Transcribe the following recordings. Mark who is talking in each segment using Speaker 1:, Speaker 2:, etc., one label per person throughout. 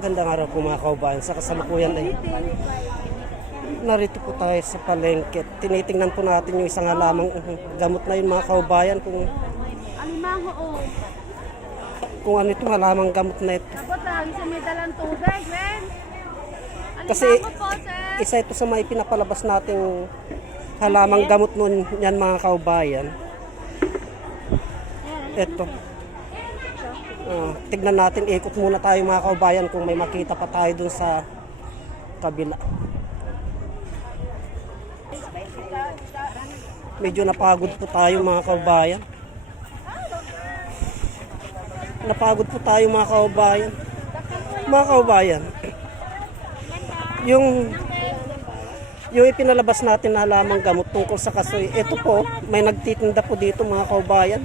Speaker 1: Magandang araw po mga kaubayan. Sa kasalukuyan ay narito po tayo sa palengke. Tinitingnan po natin yung isang halamang uh, gamot na yun mga kaubayan kung,
Speaker 2: Alimango o.
Speaker 1: kung ano itong halamang gamot na ito.
Speaker 2: Sabot lang, isa may dalang tubig, men.
Speaker 1: Kasi
Speaker 2: Alimango po, sir.
Speaker 1: isa ito sa may pinapalabas nating halamang gamot nun yan mga kaubayan. Ito. Ah, tignan natin, ikot muna tayo mga kaubayan kung may makita pa tayo dun sa kabila. Medyo napagod po tayo mga kaubayan. Napagod po tayo mga kaubayan. Mga kaubayan, yung yung ipinalabas natin na halamang gamot tungkol sa kasoy, ito po, may nagtitinda po dito mga kaubayan.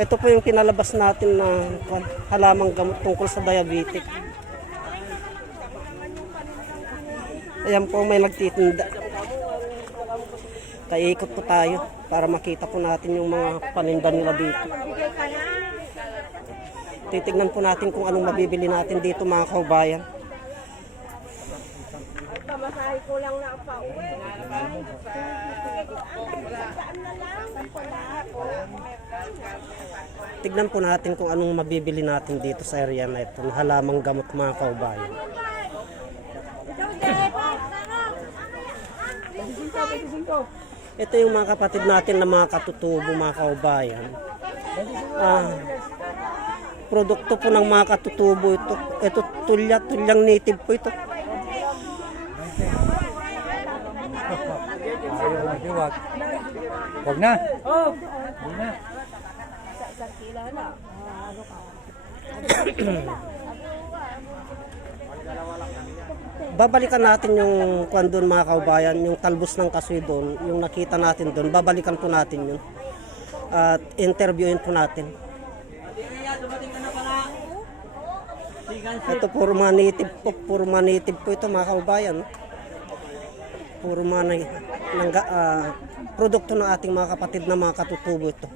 Speaker 1: Ito po yung pinalabas natin na halamang gamot tungkol sa diabetic. Ayan po, may nagtitinda. Kaikot po tayo para makita po natin yung mga paninda nila dito. Titignan po natin kung anong mabibili natin dito mga kaubayan.
Speaker 2: Pamasahe ko lang na pa uwi.
Speaker 1: Tignan po natin kung anong mabibili natin dito sa area na ito na halamang gamot mga kaubayan. Ito yung mga kapatid natin na mga katutubo mga kaubayan. Ah, produkto po ng mga katutubo ito. Ito tulya, tulyang native po ito.
Speaker 3: Wag. Wag na. Oh. Hindi na.
Speaker 1: Babalikan natin yung kwan doon mga kaubayan, yung talbos ng kasoy doon, yung nakita natin doon, babalikan po natin yun. At interviewin po natin. Ito puro mga native po, puro mga native po ito mga kaubayan. Puro mga na, nangga, ah, produkto ng ating mga kapatid na mga katutubo ito.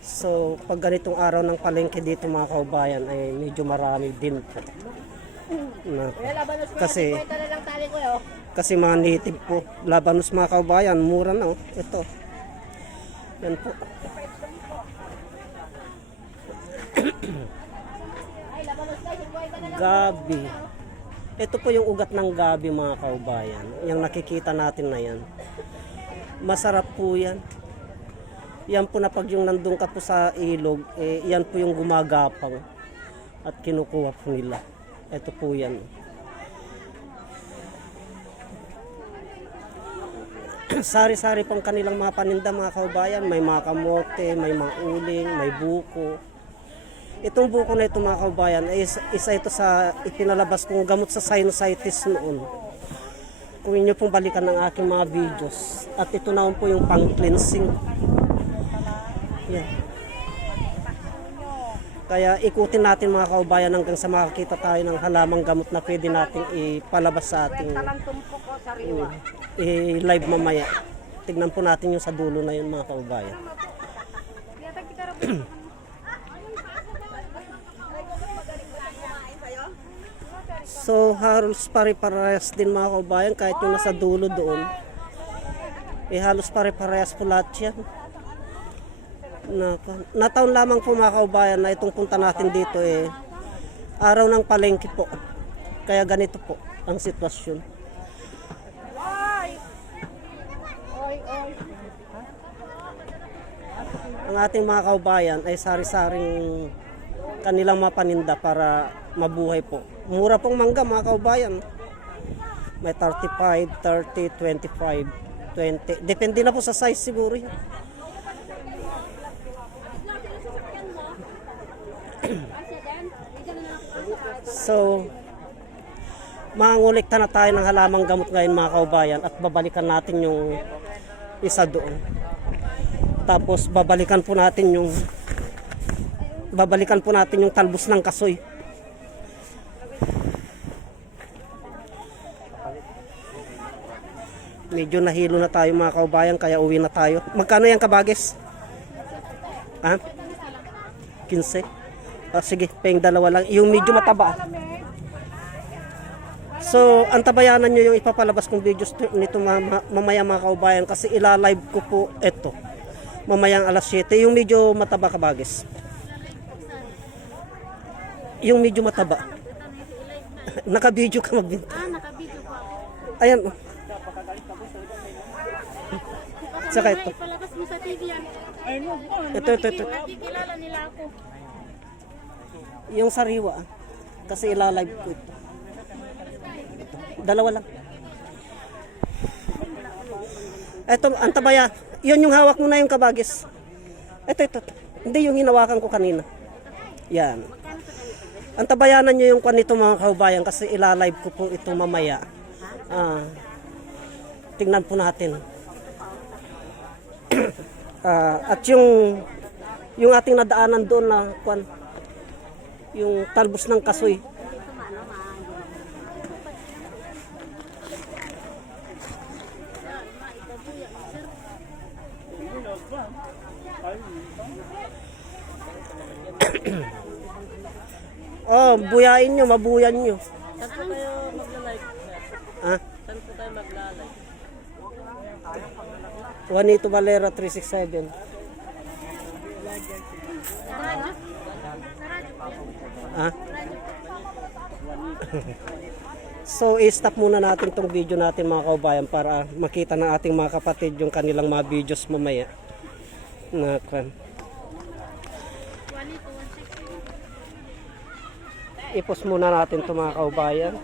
Speaker 1: So, pag ganitong araw ng palengke dito mga kaubayan ay medyo marami din po. Na, kasi kasi mga native po, labanos mga kaubayan, mura na oh. Ito. Yan po. Gabi. Ito po yung ugat ng gabi mga kaubayan. Yung nakikita natin na yan. Masarap po yan. Yan po na pag yung nandun ka po sa ilog, eh, yan po yung gumagapang at kinukuha po nila. Ito po yan. Sari-sari pang kanilang mga paninda mga kaubayan. May mga kamote, may mga uling, may buko. Itong buko na ito mga kaubayan, ay isa, ito sa ipinalabas kong gamot sa sinusitis noon. Kung inyo pong balikan ng aking mga videos. At ito naman po yung pang-cleansing. Yan. Kaya ikutin natin mga kaubayan hanggang sa makakita tayo ng halamang gamot na pwede nating ipalabas sa ating
Speaker 2: sariwa.
Speaker 1: i-live mamaya. Tignan po natin yung sa dulo na yun mga kaubayan. So halos pare-parehas din mga kaubayan kahit yung nasa dulo doon. Eh halos pare-parehas po lahat yan. Na, nataon lamang po mga kaubayan na itong punta natin dito eh araw ng palengke po. Kaya ganito po ang sitwasyon. Ang ating mga kaubayan ay sari-saring kanilang mga paninda para mabuhay po. Mura pong mangga mga kaubayan. May 35, 30, 25, 20. Depende na po sa size siguro yun. So, mangulikta na tayo ng halamang gamot ngayon mga kaubayan at babalikan natin yung isa doon. Tapos babalikan po natin yung babalikan po natin yung talbos ng kasoy. Medyo nahilo na tayo mga kaubayan kaya uwi na tayo. Magkano yan kabagis? Ah? 15? Ah, sige, paying dalawa lang. Yung medyo mataba. So, antabayanan nyo yung ipapalabas kong videos to- nito mama, mamaya mga kaubayan kasi ilalive ko po ito. Mamayang alas 7. Yung medyo mataba kabagis. Yung medyo mataba. Naka-video ka magbinta.
Speaker 4: Ah, nakabidyo po ako.
Speaker 1: Ayan. oh. Saka ito.
Speaker 4: Palabas mo sa TV yan.
Speaker 1: Ito, ito, ito.
Speaker 4: Nakikilala nila ako.
Speaker 1: Yung sariwa. ah. Kasi ilalive ko ito. Ito. Dalawa lang. Ito, antabaya. Yun yung hawak mo na yung kabagis. Ito, ito, ito. Hindi yung hinawakan ko kanina. Yan. Antabayanan nyo yung kwan nito mga kaubayan kasi ilalive ko po ito mamaya. Ah, tingnan po natin. Ah, at yung yung ating nadaanan doon na kwan yung talbos ng kasoy. oh, buyain nyo, mabuyan nyo.
Speaker 2: Saan po tayo magla-live?
Speaker 1: Ah,
Speaker 2: Saan po tayo magla-live?
Speaker 1: Juanito Valera 367. Ah? so, i-stop muna natin tong video natin mga kaubayan para makita ng ating mga kapatid yung kanilang mga videos mamaya. Na kwan. I-post muna natin to mga kaubayan.